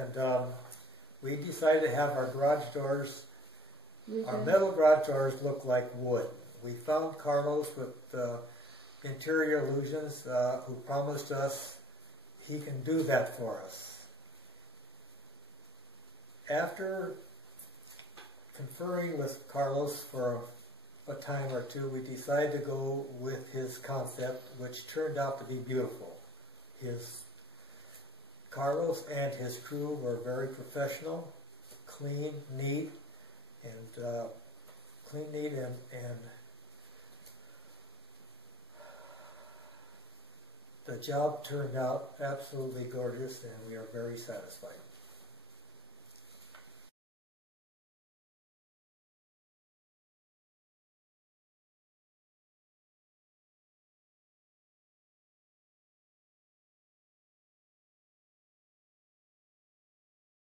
and we decided to have our garage doors, our metal garage doors, look like wood. We found Carlos with Interior Illusions, who promised us he can do that for us. After conferring with Carlos for a time or two, we decided to go with his concept, which turned out to be beautiful. Carlos and his crew were very professional, clean, neat, and the job turned out absolutely gorgeous, and we are very satisfied.